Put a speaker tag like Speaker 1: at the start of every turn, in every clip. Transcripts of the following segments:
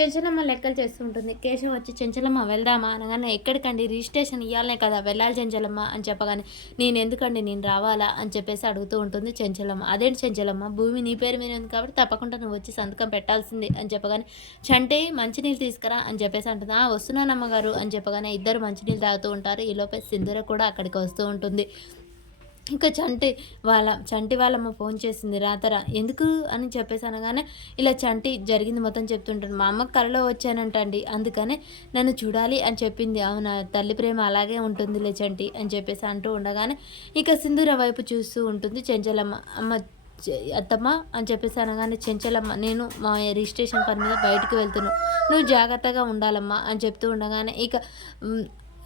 Speaker 1: చెంచలమ్మ లెక్కలు చేస్తూ ఉంటుంది. కేశవ్ వచ్చి చెంచలమ్మ వెళ్దామా? అనగానే ఎక్కడికండి? రిజిస్ట్రేషన్ ఇవ్వాలనే కదా వెళ్ళాలి చెంచలమ్మ అని చెప్పగానే నేను ఎందుకండి? నేను రావాలా? అని చెప్పేసి అడుగుతూ ఉంటుంది చెంచలమ్మ. అదేంటి చెంచలమ్మ? భూమి నీ పేరు మీద ఉంది కాబట్టి తప్పకుండా నువ్వు వచ్చి సంతకం పెట్టాల్సింది అని చెప్పగానే చంటే మంచినీళ్ళు తీసుకురా అని చెప్పేసి అంటుంది. ఆ వస్తున్నానమ్మ గారు అని చెప్పగానే ఇద్దరు మంచినీళ్ళు తాగుతూ ఉంటారు. ఈలోపే సింధూర కూడా అక్కడికి వస్తూ ఉంటుంది. ఇంకా చంటి వాళ్ళ చంటి వాళ్ళమ్మ ఫోన్ చేసింది రాతరా ఎందుకు? అని చెప్పేసి అనగానే ఇలా చంటి జరిగింది మొత్తం చెప్తుంటాను మా అమ్మ కలలో వచ్చానంటండి అందుకనే నన్ను చూడాలి అని చెప్పింది. అవునా తల్లి ప్రేమ అలాగే ఉంటుందిలే చంటి అని చెప్పేసి అంటూ ఉండగానే ఇక సింధూర వైపు చూస్తూ ఉంటుంది చెంచలమ్మ. అమ్మ అత్తమ్మ అని చెప్పేసి అనగానే చెంచలమ్మ నేను మా రిజిస్ట్రేషన్ పని మీద బయటకు వెళ్తున్నాను నువ్వు జాగ్రత్తగా ఉండాలమ్మా అని చెప్తూ ఉండగానే ఇక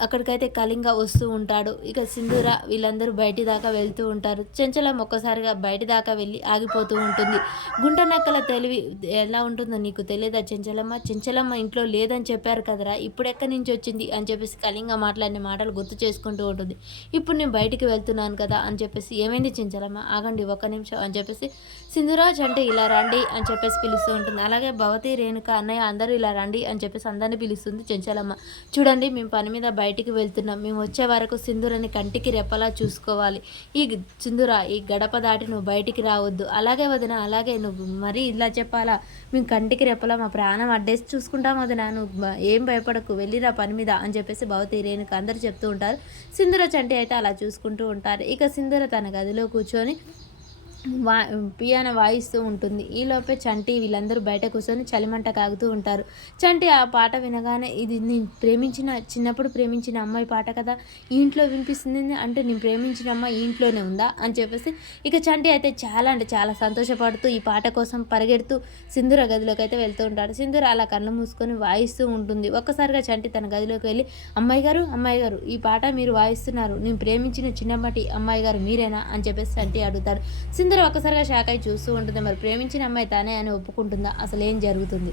Speaker 1: అక్కడికైతే కళింగ వస్తూ ఉంటాడు. ఇక సింధూర వీళ్ళందరూ బయటి దాకా వెళ్తూ ఉంటారు. చెంచలం ఒక్కసారిగా బయటి దాకా వెళ్ళి ఆగిపోతూ ఉంటుంది. గుంట నక్కల తెలివి ఎలా ఉంటుందో నీకు తెలియదా చెంచలమ్మ? చెంచలమ్మ ఇంట్లో లేదని చెప్పారు కదరా? ఇప్పుడు ఎక్కడి నుంచి వచ్చింది? అని చెప్పేసి కళింగ మాట్లాడిన మాటలు గుర్తు చేసుకుంటూ ఉంటుంది. ఇప్పుడు నేను బయటికి వెళ్తున్నాను కదా అని చెప్పేసి ఏమైంది చెంచలమ్మ? ఆగండి ఒక్క నిమిషం అని చెప్పేసి సింధురాజ్ అంటే ఇలా రండి అని చెప్పేసి పిలుస్తూ ఉంటుంది. అలాగే భవతి రేణుక అన్నయ్య అందరూ ఇలా రండి అని చెప్పేసి అందరినీ పిలుస్తుంది చెంచలమ్మ. చూడండి మేము పని మీద బయట బయటికి వెళ్తున్నాం. మేము వచ్చే వరకు సింధూరని కంటికి రెప్పలా చూసుకోవాలి. ఈ సింధూర ఈ గడప దాటి నువ్వు బయటికి రావద్దు. అలాగే వదిన అలాగే నువ్వు. మరీ ఇలా చెప్పాలా? మేము కంటికి రెప్పలా మా ప్రాణం అడ్డేసి చూసుకుంటాం వదిన. నువ్వు ఏం భయపడకు. వెళ్ళిరా పని మీద అని చెప్పేసి భవతి రేణుక అందరు చెప్తూ ఉంటారు. సింధూర చంటి అయితే అలా చూసుకుంటూ ఉంటారు. ఇక సింధూర తన గదిలో కూర్చొని వా పియానో వాయిస్తూ ఉంటుంది. ఈలోపే చంటి వీళ్ళందరూ బయట కూర్చొని చలిమంట కాగుతూ ఉంటారు. చంటి ఆ పాట వినగానే ఇది నేను ప్రేమించిన చిన్నప్పుడు ప్రేమించిన అమ్మాయి పాట కదా. ఈ ఇంట్లో వినిపిస్తుంది అంటే నేను ప్రేమించిన అమ్మాయి ఇంట్లోనే ఉందా అని చెప్పేసి ఇక చంటి అయితే చాలా అంటే చాలా సంతోషపడుతూ ఈ పాట కోసం పరిగెడుతూ సింధూర గదిలోకి అయితే వెళ్తూ ఉంటాడు. సింధూర అలా కళ్ళు మూసుకొని వాయిస్తూ ఉంటుంది. ఒక్కసారిగా చంటి తన గదిలోకి వెళ్ళి అమ్మాయి గారు అమ్మాయి గారు ఈ పాట మీరు వాయిస్తున్నారు. నేను ప్రేమించిన చిన్నప్పటి అమ్మాయి గారు మీరేనా? అని చెప్పేసి చంటి అడుగుతాడు. సింధు అందరూ ఒక్కసారిగా షాక్ అయి చూస్తూ ఉంటుంది. మరి ప్రేమించిన అమ్మాయి తానే అని ఒప్పుకుంటుందా? అసలు ఏం జరుగుతుంది?